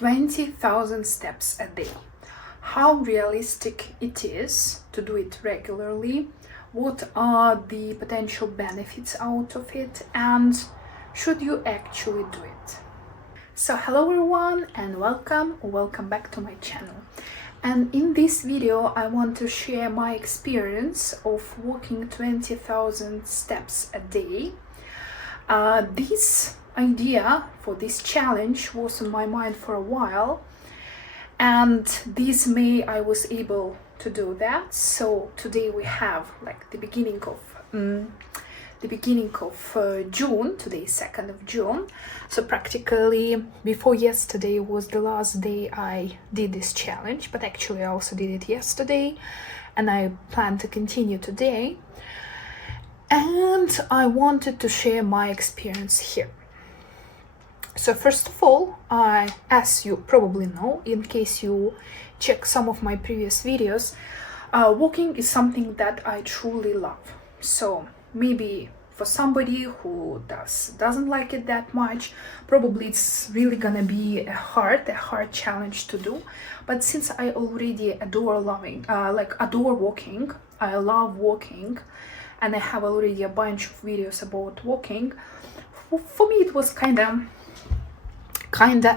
20,000 steps a day. How realistic it is to do it regularly? What are the potential benefits out of it? And should you actually do it? So hello everyone and welcome back to my channel. And in this video I want to share my experience of walking 20,000 steps a day. This idea for this challenge was on my mind for a while, and this May I was able to do that. So today we have like the beginning of June. Today is 2nd of June, so practically before yesterday was the last day I did this challenge, but actually I also did it yesterday and I plan to continue today. And I wanted to share my experience here. So first of all, as you probably know, in case you check some of my previous videos, walking is something that I truly love. So maybe for somebody who doesn't like it that much, probably it's really gonna be a hard challenge to do. But since I already adore walking, I love walking, and I have already a bunch of videos about walking, for me it was kinda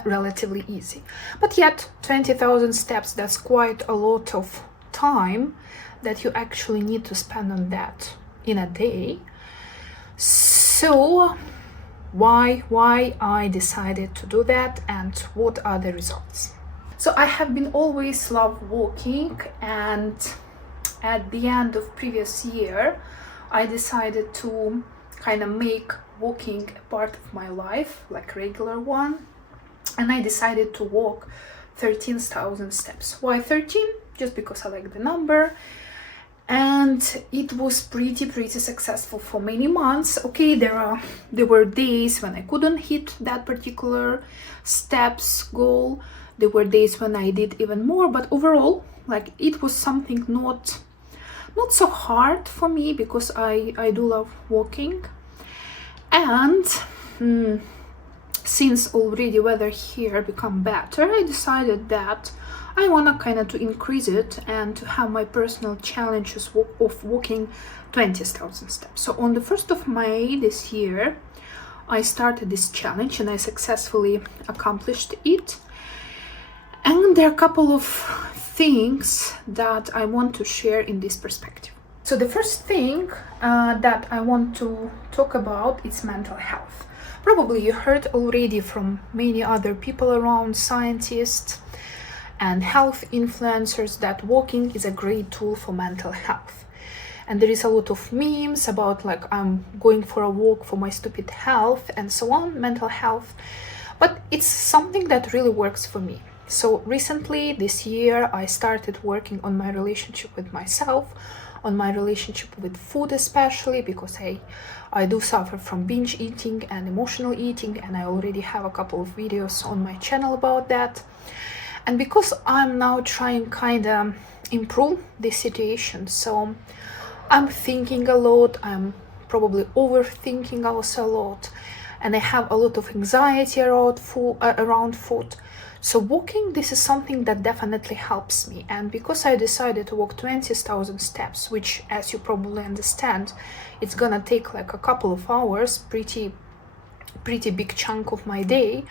relatively easy. But yet 20,000 steps, that's quite a lot of time that you actually need to spend on that in a day. So why I decided to do that and what are the results? So I have been always loved walking, and at the end of previous year I decided to kind of make walking a part of my life, like regular one, and I decided to walk 13,000 steps. Why 13? Just because I like the number, and it was pretty successful for many months. Okay, there were days when I couldn't hit that particular steps goal. There were days when I did even more, but overall, like, it was something not so hard for me because I do love walking. And since already weather here become better, I decided that I wanna kind of to increase it and to have my personal challenges of walking 20,000 steps. So on the 1st of May this year, I started this challenge and I successfully accomplished it. And there are a couple of things that I want to share in this perspective. So the first thing that I want to talk about is mental health. Probably you heard already from many other people around, scientists and health influencers, that walking is a great tool for mental health. And there is a lot of memes about like, I'm going for a walk for my stupid health and so on, mental health. But it's something that really works for me. So recently this year I started working on my relationship with myself, on my relationship with food, especially because I do suffer from binge eating and emotional eating, and I already have a couple of videos on my channel about that. And because I'm now trying kind of improve this situation, so I'm thinking a lot, I'm probably overthinking also a lot, and I have a lot of anxiety around food. So walking, this is something that definitely helps me. And because I decided to walk 20,000 steps, which, as you probably understand, it's gonna take like a couple of hours, pretty big chunk of my day,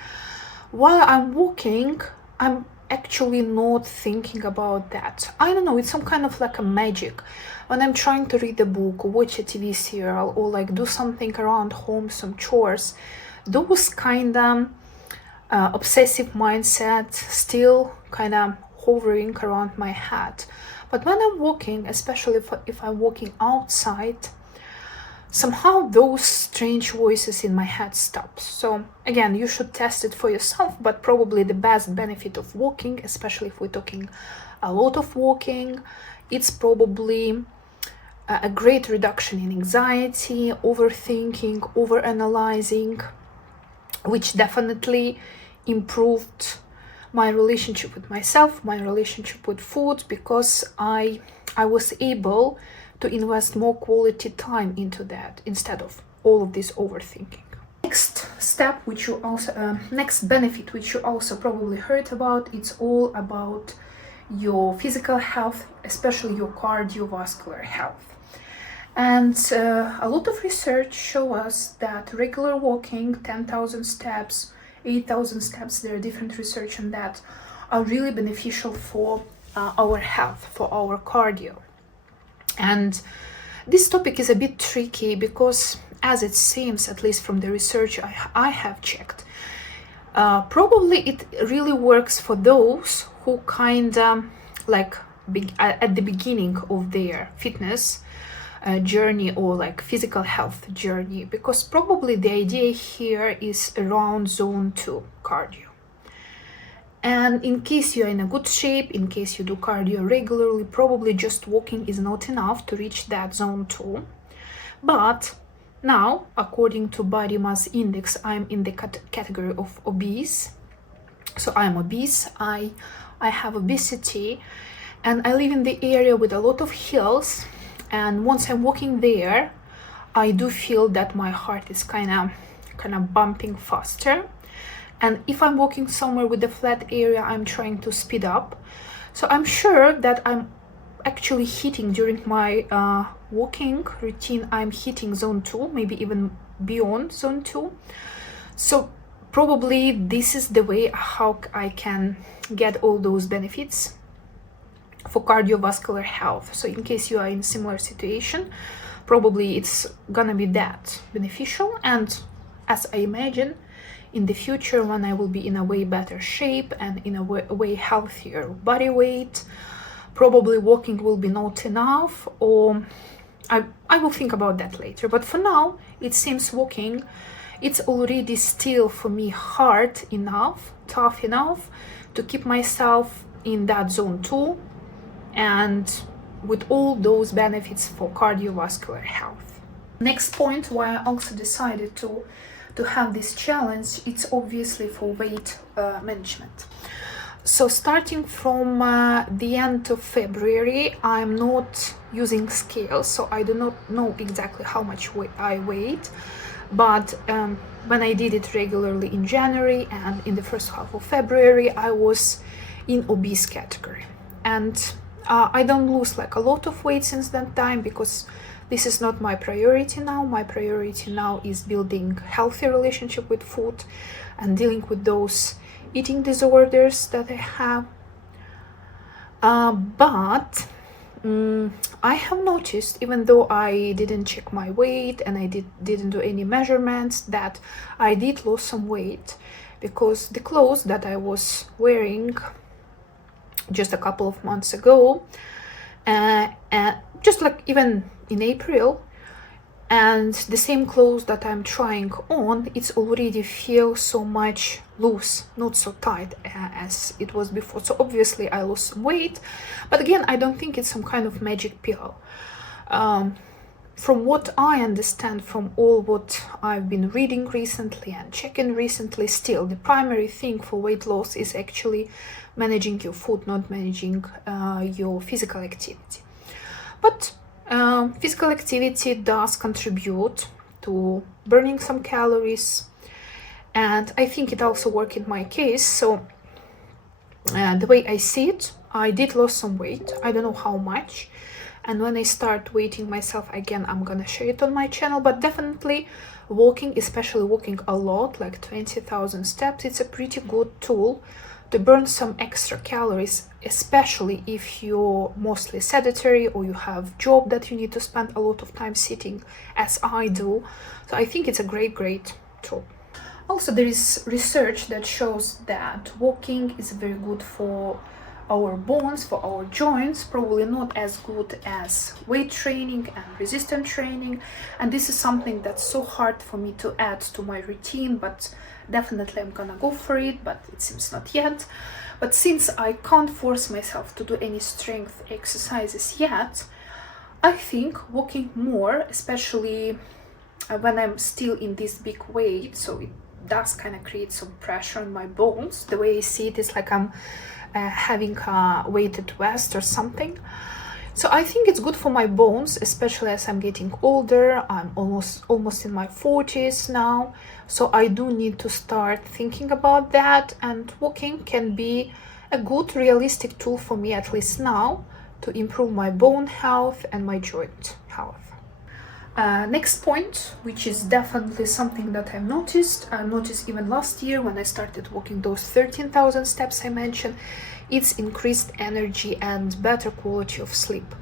while I'm walking, I'm actually not thinking about that. I don't know, it's some kind of like a magic. When I'm trying to read a book or watch a TV serial or like do something around home, some chores, those kind of obsessive mindset still kind of hovering around my head. But when I'm walking, especially if I'm walking outside, somehow those strange voices in my head stop. So again, you should test it for yourself, but probably the best benefit of walking, especially if we're talking a lot of walking, it's probably a great reduction in anxiety, overthinking, overanalyzing, which definitely improved my relationship with myself, my relationship with food, because I was able to invest more quality time into that instead of all of this overthinking. Next step, which you also next benefit, which you also probably heard about, it's all about your physical health, especially your cardiovascular health. And a lot of research show us that regular walking, 10,000 steps, 8,000 steps, there are different research on that, are really beneficial for our health, for our cardio. And this topic is a bit tricky because, as it seems, at least from the research I have checked, probably it really works for those who kind of like at the beginning of their fitness journey or like physical health journey, because probably the idea here is around zone 2 cardio. And in case you're in a good shape, in case you do cardio regularly, probably just walking is not enough to reach that zone 2. But now, according to body mass index, I'm in the category of obese. So I'm obese, I have obesity, and I live in the area with a lot of hills. And once I'm walking there, I do feel that my heart is kind of bumping faster. And if I'm walking somewhere with a flat area, I'm trying to speed up. So I'm sure that I'm actually hitting during my walking routine, I'm hitting zone 2, maybe even beyond zone 2. So probably this is the way how I can get all those benefits for cardiovascular health. So in case you are in a similar situation, probably it's gonna be that beneficial. And as I imagine, in the future, when I will be in a way better shape and in a way healthier body weight, probably walking will be not enough, or I will think about that later. But for now, it seems walking, it's already still for me hard enough, tough enough to keep myself in that zone 2, and with all those benefits for cardiovascular health. Next point why I also decided to have this challenge, it's obviously for weight management. So starting from the end of February, I'm not using scales, so I do not know exactly how much I weighed. But when I did it regularly in January and in the first half of February, I was in obese category. And I don't lose like a lot of weight since that time, because this is not my priority now. My priority now is building healthy relationship with food and dealing with those eating disorders that I have. But I have noticed, even though I didn't check my weight and I didn't do any measurements, that I did lose some weight, because the clothes that I was wearing just a couple of months ago, just like even in April, and the same clothes that I'm trying on, it's already feels so much loose, not so tight as it was before. So obviously I lost some weight, but again, I don't think it's some kind of magic pill. From what I understand from all what I've been reading recently and checking recently, still the primary thing for weight loss is actually managing your food, not managing your physical activity. But physical activity does contribute to burning some calories, and I think it also worked in my case. So the way I see it, I did lose some weight, I don't know how much, and when I start weighting myself again, I'm gonna share it on my channel. But definitely walking, especially walking a lot, like 20,000 steps, it's a pretty good tool to burn some extra calories, especially if you're mostly sedentary or you have job that you need to spend a lot of time sitting, as I do. So I think it's a great tool. Also, there is research that shows that walking is very good for our bones, for our joints, probably not as good as weight training and resistance training. And this is something that's so hard for me to add to my routine, but definitely I'm gonna go for it, but it seems not yet. But since I can't force myself to do any strength exercises yet, I think walking more, especially when I'm still in this big weight, so it does kind of create some pressure on my bones. The way I see it is like I'm having a weighted vest or something. So I think it's good for my bones, especially as I'm getting older. I'm almost in my 40s now. So I do need to start thinking about that, and walking can be a good realistic tool for me, at least now, to improve my bone health and my joint health. Next point, which is definitely something that I've noticed even last year when I started walking those 13,000 steps I mentioned, it's increased energy and better quality of sleep.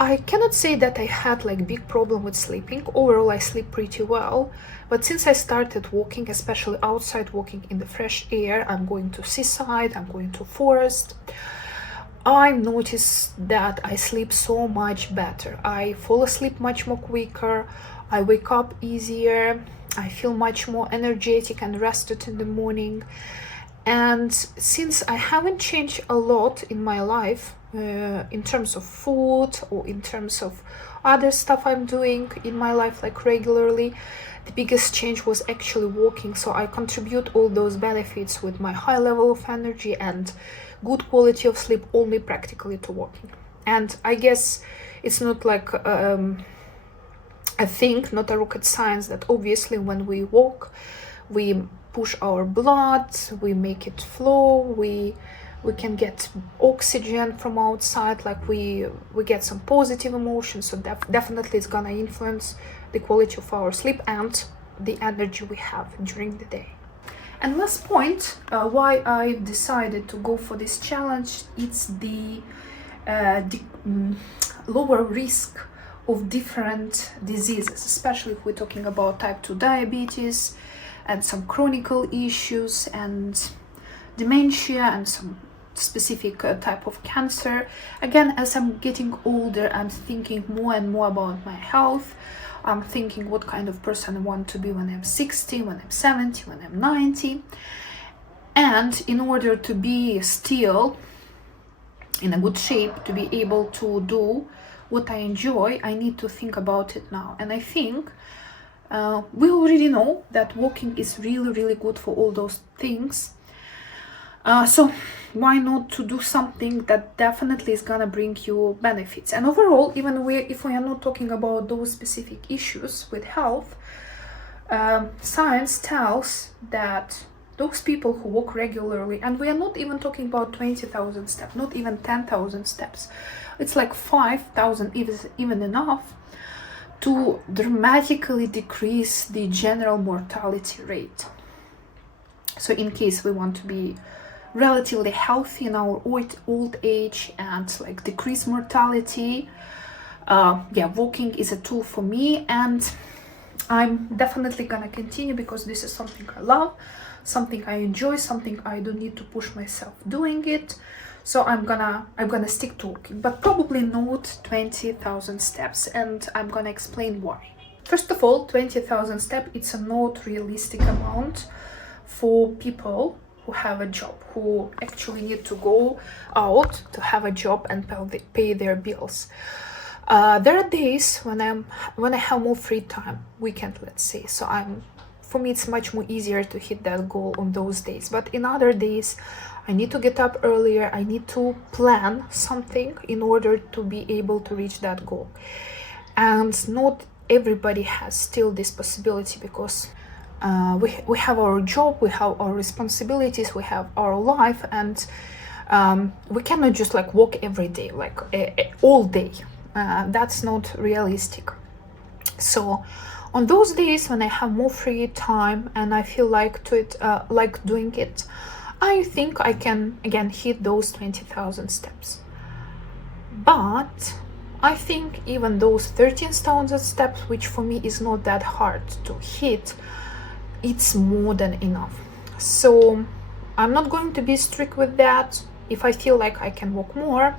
I cannot say that I had like big problem with sleeping. Overall, I sleep pretty well. But since I started walking, especially outside walking in the fresh air, I'm going to seaside, I'm going to forest, I noticed that I sleep so much better. I fall asleep much more quicker, I wake up easier, I feel much more energetic and rested in the morning. And since I haven't changed a lot in my life, in terms of food or in terms of other stuff I'm doing in my life like regularly, the biggest change was actually walking. So I contribute all those benefits with my high level of energy and good quality of sleep only practically to walking. And I guess it's not like a thing, not a rocket science, that obviously when we walk, we push our blood, we make it flow, we can get oxygen from outside, like we get some positive emotions. So definitely it's gonna influence the quality of our sleep and the energy we have during the day. And last point, why I decided to go for this challenge, it's the lower risk of different diseases, especially if we're talking about type 2 diabetes and some chronic issues and dementia and some specific type of cancer. Again, as I'm getting older, I'm thinking more and more about my health. I'm thinking what kind of person I want to be when I'm 60, when I'm 70, when I'm 90. And in order to be still in a good shape, to be able to do what I enjoy, I need to think about it now. And I think we already know that walking is really, really good for all those things. So why not to do something that definitely is gonna bring you benefits? And overall, even if we are not talking about those specific issues with health, science tells that those people who walk regularly, and we are not even talking about 20,000 steps, not even 10,000 steps, it's like 5,000 is even enough to dramatically decrease the general mortality rate. So in case we want to be relatively healthy in our old age and like decrease mortality, walking is a tool for me, and I'm definitely gonna continue because this is something I love, something I enjoy, something I don't need to push myself doing it. So I'm gonna stick to walking, but probably not 20,000 steps, and I'm gonna explain why. First of all, 20,000 steps, it's a not realistic amount for people who have a job, who actually need to go out to have a job and pay their bills. There are days when I have more free time, weekend, let's say. So for me, it's much more easier to hit that goal on those days. But in other days, I need to get up earlier. I need to plan something in order to be able to reach that goal. And not everybody has still this possibility because we have our job, we have our responsibilities, we have our life, and we cannot just like walk every day, like all day. That's not realistic. So on those days when I have more free time and I feel like doing it, I think I can again hit those 20,000 steps. But I think even those 13,000 steps, which for me is not that hard to hit, it's more than enough. So I'm not going to be strict with that if I feel like I can walk more,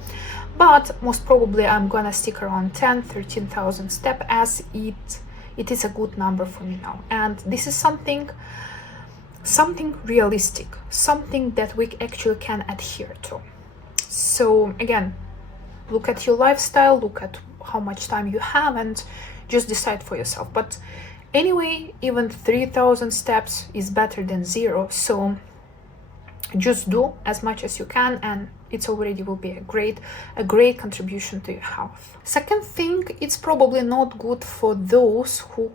but most probably I'm gonna stick around 13,000 steps, as it is a good number for me now. And this is something realistic, something that we actually can adhere to. So again, look at your lifestyle, look at how much time you have, and just decide for yourself. But anyway, even 3,000 steps is better than zero. So just do as much as you can, and it's already will be a great contribution to your health. Second thing, it's probably not good for those who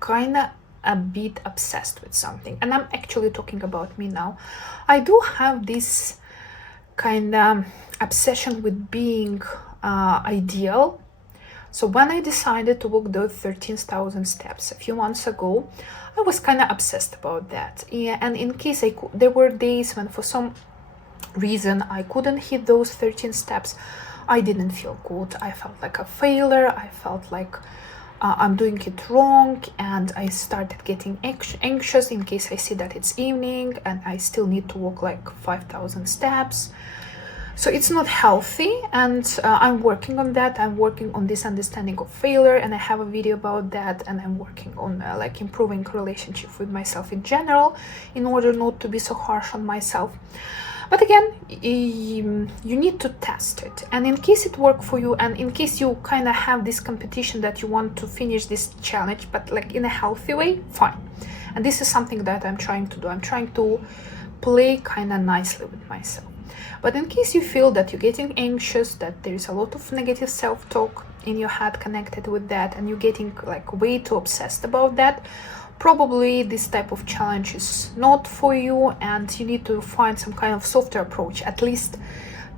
kind of a bit obsessed with something, and I'm actually talking about me now. I do have this kind of obsession with being ideal. So when I decided to walk those 13,000 steps a few months ago, I was kind of obsessed about that. Yeah, and in case there were days when for some reason I couldn't hit those 13 steps, I didn't feel good. I felt like a failure. I felt like I'm doing it wrong, and I started getting anxious in case I see that it's evening and I still need to walk like 5,000 steps. So it's not healthy, and I'm working on that. I'm working on this understanding of failure, and I have a video about that, and I'm working on like improving relationship with myself in general in order not to be so harsh on myself. But again, you need to test it, and in case it worked for you, and in case you kind of have this competition that you want to finish this challenge, but like in a healthy way, fine. And this is something that I'm trying to do. I'm trying to play kind of nicely with myself. But in case you feel that you're getting anxious, that there is a lot of negative self-talk in your head connected with that, and you're getting like way too obsessed about that, probably this type of challenge is not for you, and you need to find some kind of softer approach, at least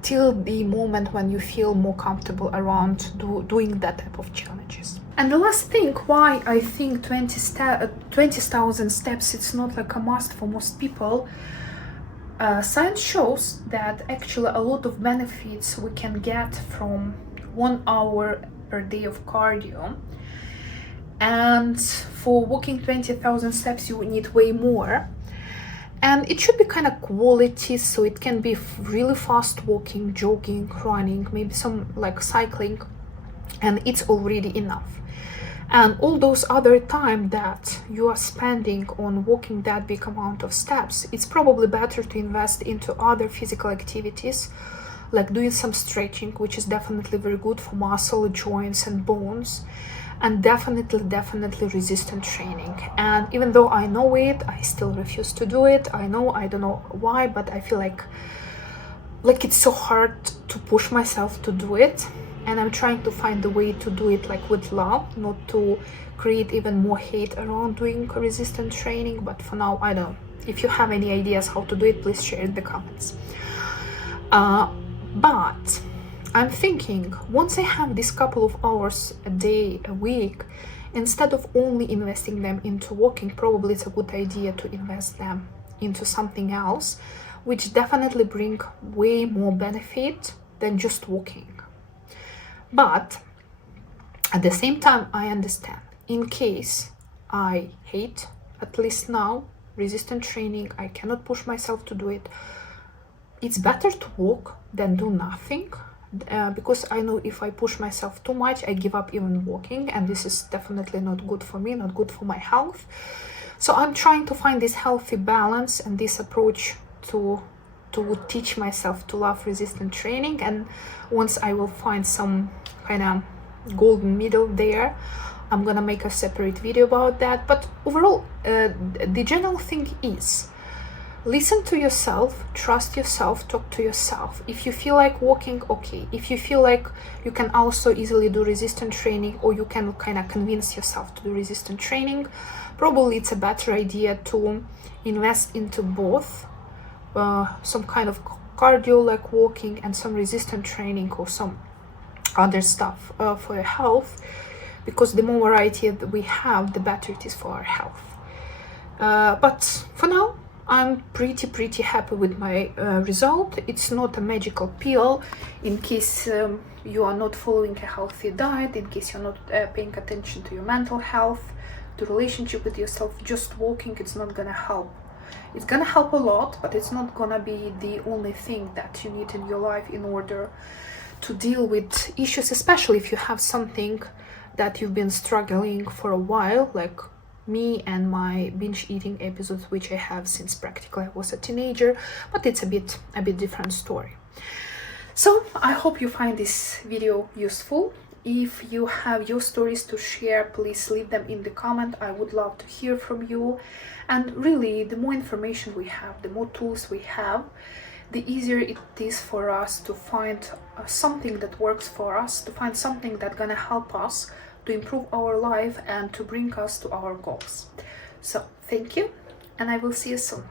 till the moment when you feel more comfortable around doing that type of challenges. And the last thing why I think 20,000 steps, it's not like a must for most people. Science shows that actually a lot of benefits we can get from 1 hour per day of cardio, and for walking 20,000 steps you need way more, and it should be kind of quality, so it can be really fast walking, jogging, running, maybe some like cycling, and it's already enough. And all those other time that you are spending on walking that big amount of steps, it's probably better to invest into other physical activities, like doing some stretching, which is definitely very good for muscle, joints and bones, and definitely resistance training. And even though I know it, I still refuse to do it. I don't know why, but I feel like it's so hard to push myself to do it. And I'm trying to find a way to do it like with love, not to create even more hate around doing resistance training. But for now, I don't know. If you have any ideas how to do it, please share in the comments. But I'm thinking, once I have this couple of hours a day, a week, instead of only investing them into walking, probably it's a good idea to invest them into something else, which definitely bring way more benefit than just walking. But at the same time, I understand, in case I hate, at least now, resistance training, I cannot push myself to do it, it's better to walk than do nothing, because I know if I push myself too much, I give up even walking, and this is definitely not good for me, not good for my health. So I'm trying to find this healthy balance and this approach to teach myself to love resistance training. And once I will find some kind of golden middle there, I'm gonna make a separate video about that. But overall, the general thing is, listen to yourself, trust yourself, talk to yourself. If you feel like walking, okay. If you feel like you can also easily do resistance training, or you can kind of convince yourself to do resistance training, probably it's a better idea to invest into both, some kind of cardio like walking and some resistance training or some other stuff for your health, because the more variety that we have, the better it is for our health. But for now, I'm pretty happy with my result. It's not a magical pill. In case you are not following a healthy diet, in case you're not paying attention to your mental health, to relationship with yourself, just walking, it's not gonna help. It's gonna help a lot, but it's not gonna be the only thing that you need in your life in order to deal with issues, especially if you have something that you've been struggling for a while, like me and my binge eating episodes, which I have since practically I was a teenager, but it's a bit different story. So I hope you find this video useful. If you have your stories to share, please leave them in the comment. I would love to hear from you. And really, the more information we have, the more tools we have, the easier it is for us to find something that works for us, to find something that's gonna help us to improve our life and to bring us to our goals. So thank you, and I will see you soon.